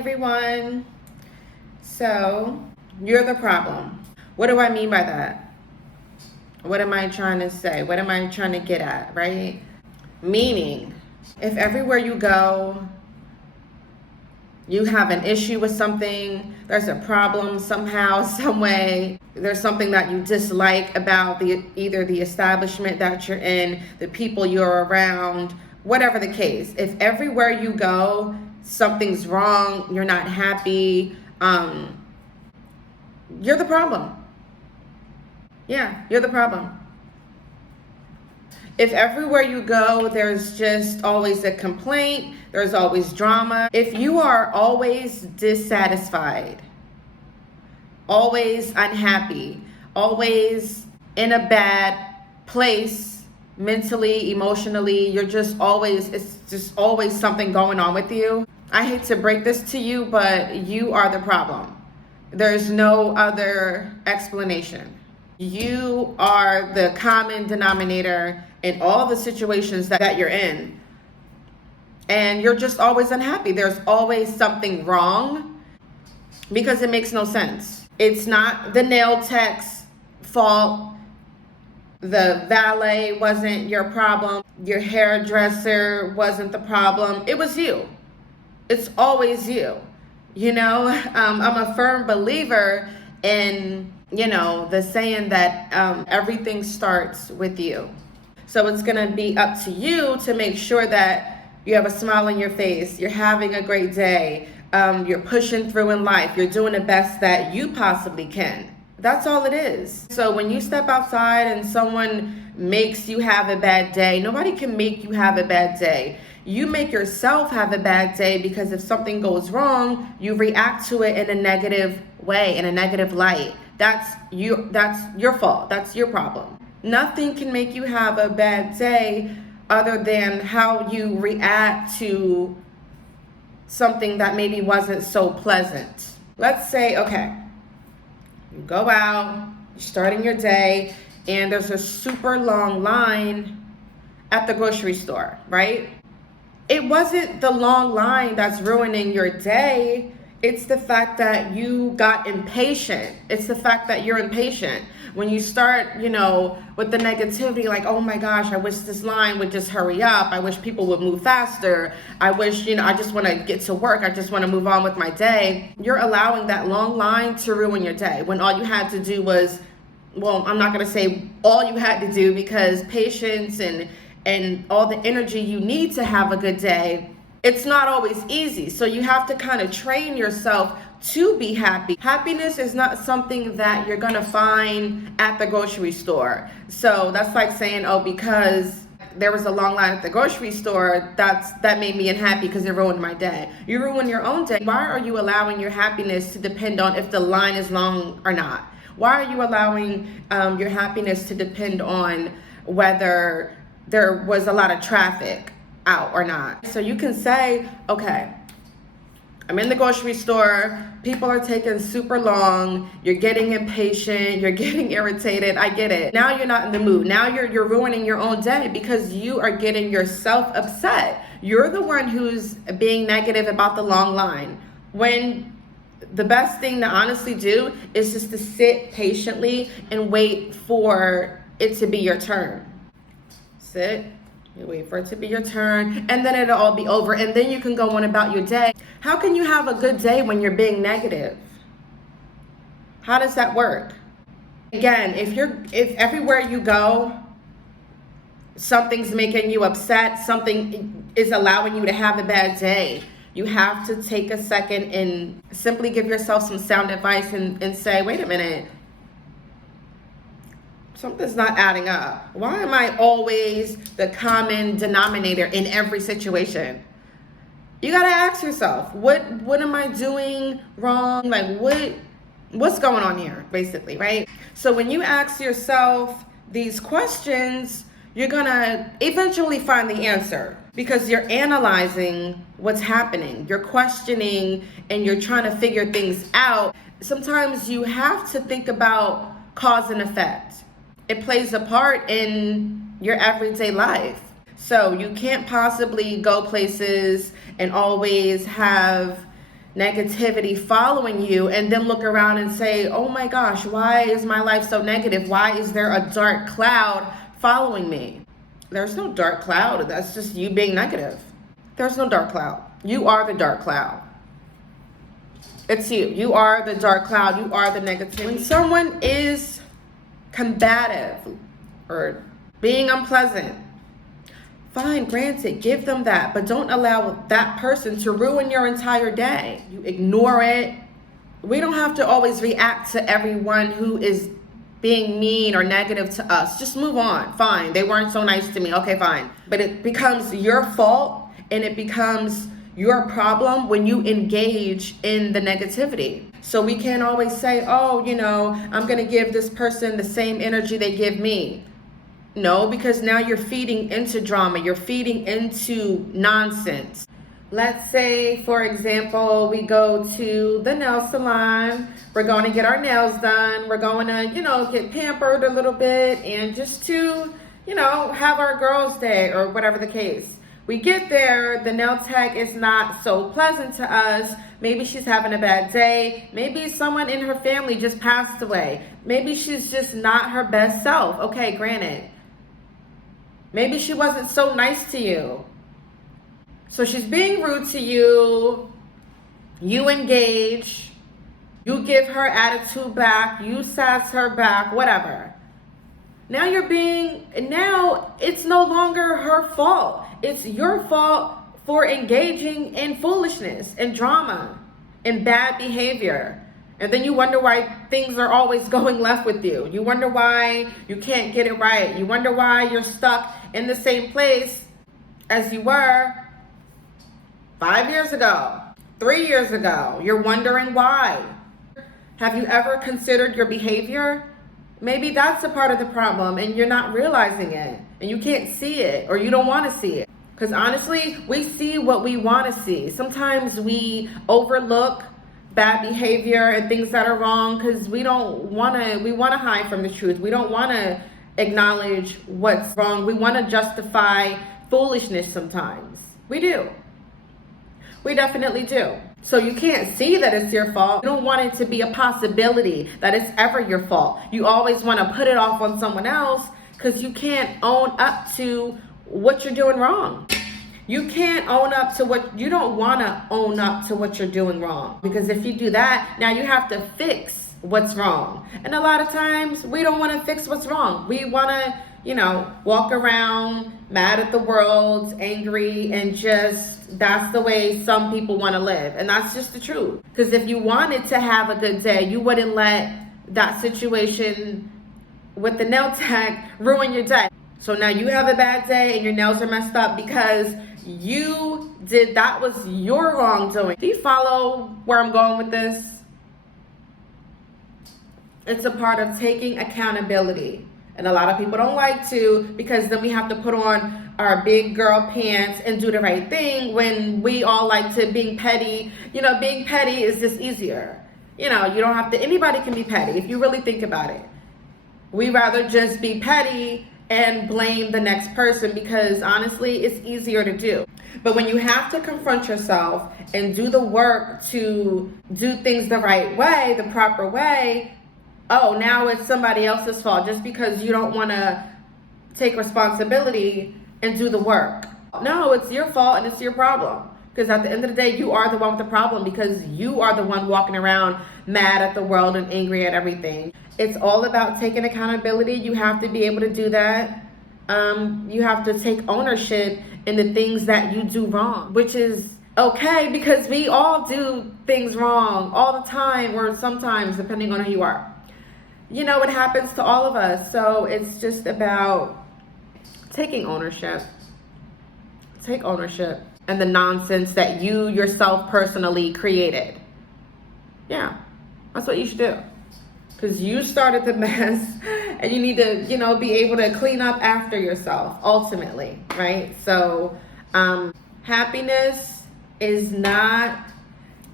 everyone. So, you're the problem. What do I mean by that? What am I trying to say? What am I trying to get at, right? Meaning, if everywhere you go, you have an issue with something, there's a problem somehow, some way, there's something that you dislike about either the establishment that you're in, the people you're around, whatever the case. If everywhere you go, something's wrong, you're not happy, you're the problem. Yeah, you're the problem. If everywhere you go, there's just always a complaint, there's always drama. If you are always dissatisfied, always unhappy, always in a bad place, mentally, emotionally, it's just always something going on with you. I hate to break this to you, but you are the problem. There's no other explanation. You are the common denominator in all the situations that you're in. And you're just always unhappy. There's always something wrong because it makes no sense. It's not the nail tech's fault. The valet wasn't your problem. Your hairdresser wasn't the problem. It was you. It's always you. You know, I'm a firm believer in, the saying that everything starts with you. So it's going to be up to you to make sure that you have a smile on your face, you're having a great day, you're pushing through in life, you're doing the best that you possibly can. That's all it is. So when you step outside and someone makes you have a bad day, nobody can make you have a bad day. You make yourself have a bad day because if something goes wrong, you react to it in a negative way, in a negative light. That's your fault. That's your problem. Nothing can make you have a bad day other than how you react to something that maybe wasn't so pleasant. Let's say, okay, you go out, you're starting your day, and there's a super long line at the grocery store, right? It wasn't the long line that's ruining your day. It's the fact that you got impatient. It's the fact that you're impatient. When you start, with the negativity, like, oh my gosh, I wish this line would just hurry up. I wish people would move faster. I wish, I just want to get to work. I just want to move on with my day. You're allowing that long line to ruin your day when all you had to do was, well, I'm not going to say all you had to do because patience and all the energy you need to have a good day, it's not always easy. So you have to kind of train yourself to be happy. Happiness is not something that you're gonna find at the grocery store. So that's like saying, oh, because there was a long line at the grocery store, that made me unhappy because it ruined my day. You ruin your own day. Why are you allowing your happiness to depend on if the line is long or not? Why are you allowing your happiness to depend on whether there was a lot of traffic out or not? So you can say, okay, I'm in the grocery store, people are taking super long, you're getting impatient, you're getting irritated, I get it. Now you're not in the mood. Now you're ruining your own day because you are getting yourself upset. You're the one who's being negative about the long line. When the best thing to honestly do is just to sit patiently and wait for it to be your turn. Sit, you wait for it to be your turn, and then it'll all be over, and then you can go on about your day. How can you have a good day when you're being negative? How does that work? Again, if everywhere you go, something's making you upset, something is allowing you to have a bad day, you have to take a second and simply give yourself some sound advice and say, wait a minute, something's not adding up. Why am I always the common denominator in every situation? You gotta ask yourself, what am I doing wrong? Like what's going on here, basically, right? So when you ask yourself these questions, you're gonna eventually find the answer because you're analyzing what's happening. You're questioning and you're trying to figure things out. Sometimes you have to think about cause and effect. It plays a part in your everyday life. So you can't possibly go places and always have negativity following you, and then look around and say, oh my gosh, why is my life so negative? Why is there a dark cloud following me? There's no dark cloud. That's just you being negative. There's no dark cloud. You are the dark cloud. It's you. You are the dark cloud. You are the negativity. When someone is combative or being unpleasant, fine, granted, give them that, but don't allow that person to ruin your entire day. You ignore it. We don't have to always react to everyone who is being mean or negative to us. Just move on. Fine, they weren't so nice to me. Okay, fine. But it becomes your fault and it becomes your problem when you engage in the negativity. So we can't always say, oh, I'm going to give this person the same energy they give me. No, because now you're feeding into drama. You're feeding into nonsense. Let's say, for example, we go to the nail salon. We're going to get our nails done. We're going to, get pampered a little bit and just to, have our girls' day or whatever the case. We get there, the nail tech is not so pleasant to us. Maybe she's having a bad day. Maybe someone in her family just passed away. Maybe she's just not her best self. Okay, granted. Maybe she wasn't so nice to you. So she's being rude to you. You engage. You give her attitude back. You sass her back, whatever. Now it's no longer her fault. It's your fault for engaging in foolishness and drama and bad behavior. And then you wonder why things are always going left with you. You wonder why you can't get it right. You wonder why you're stuck in the same place as you were 5 years ago, 3 years ago. You're wondering why. Have you ever considered your behavior? Maybe that's a part of the problem and you're not realizing it and you can't see it or you don't want to see it. Because honestly, we see what we want to see. Sometimes we overlook bad behavior and things that are wrong because we want to hide from the truth. We don't want to acknowledge what's wrong. We want to justify foolishness sometimes. We do. We definitely do. So you can't see that it's your fault. You don't want it to be a possibility that it's ever your fault. You always want to put it off on someone else because you can't own up to what you're doing wrong. You can't own up to you don't want to own up to what you're doing wrong. Because if you do that, now you have to fix what's wrong. And a lot of times we don't want to fix what's wrong. We want to, walk around mad at the world, angry, and that's the way some people want to live. And that's just the truth. Because if you wanted to have a good day, you wouldn't let that situation with the nail tech ruin your day. So now you have a bad day and your nails are messed up because that was your wrongdoing. Do you follow where I'm going with this? It's a part of taking accountability. And a lot of people don't like to because then we have to put on our big girl pants and do the right thing when we all like to being petty. Being petty is just easier. You don't have to, anybody can be petty if you really think about it. We rather just be petty and blame the next person because honestly, it's easier to do. But when you have to confront yourself and do the work to do things the right way, the proper way, oh, now it's somebody else's fault just because you don't want to take responsibility and do the work. No, it's your fault and it's your problem. Because at the end of the day, you are the one with the problem because you are the one walking around mad at the world and angry at everything. It's all about taking accountability. You have to be able to do that. You have to take ownership in the things that you do wrong, which is okay because we all do things wrong all the time or sometimes, depending on who you are. It happens to all of us. So it's just about taking ownership. Take ownership and the nonsense that you yourself personally created. Yeah, that's what you should do. Because you started the mess and you need to, be able to clean up after yourself, ultimately, right? So happiness is not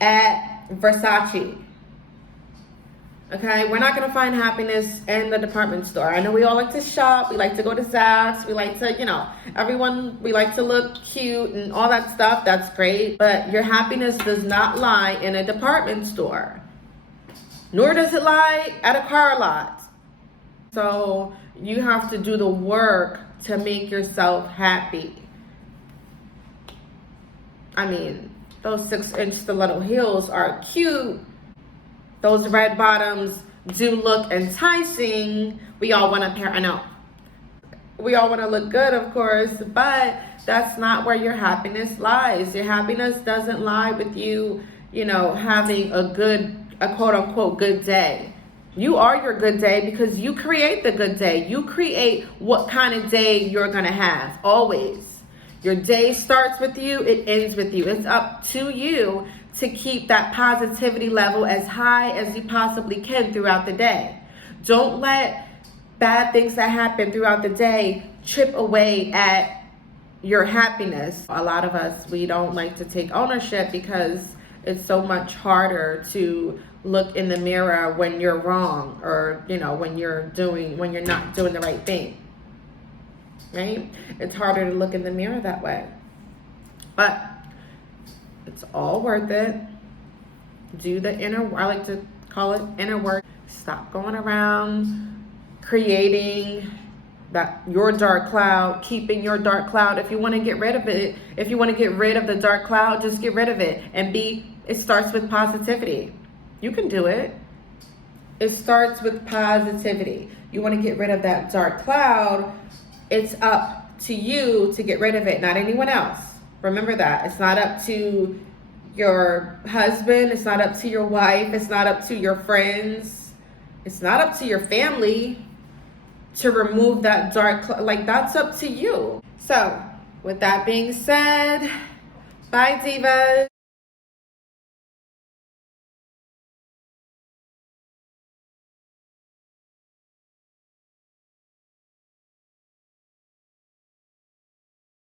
at Versace. Okay, we're not gonna find happiness in the department store. I know we all like to shop, we like to go to Saks, we like to, we like to look cute and all that stuff. That's great, but your happiness does not lie in a department store, nor does it lie at a car lot. So you have to do the work to make yourself happy. I mean, those 6-inch stiletto heels are cute. Those red bottoms do look enticing. We all want a pair. I know. We all want to look good, of course, but that's not where your happiness lies. Your happiness doesn't lie with you, having a quote unquote good day. You are your good day because you create the good day. You create what kind of day you're going to have, always. Your day starts with you, it ends with you. It's up to you to keep that positivity level as high as you possibly can throughout the day. Don't let bad things that happen throughout the day chip away at your happiness. A lot of us, we don't like to take ownership because it's so much harder to look in the mirror when you're wrong, or when you're not doing the right thing. Right? It's harder to look in the mirror that way. But it's all worth it. Do the I like to call it inner work. Stop going around creating your dark cloud, keeping your dark cloud. If you want to get rid of it, if you want to get rid of the dark cloud, just get rid of it. It starts with positivity. You can do it. It starts with positivity. You want to get rid of that dark cloud, it's up to you to get rid of it, not anyone else. Remember that. It's not up to your husband. It's not up to your wife. It's not up to your friends. It's not up to your family to remove that dark cloud. That's up to you. So, with that being said, bye, divas.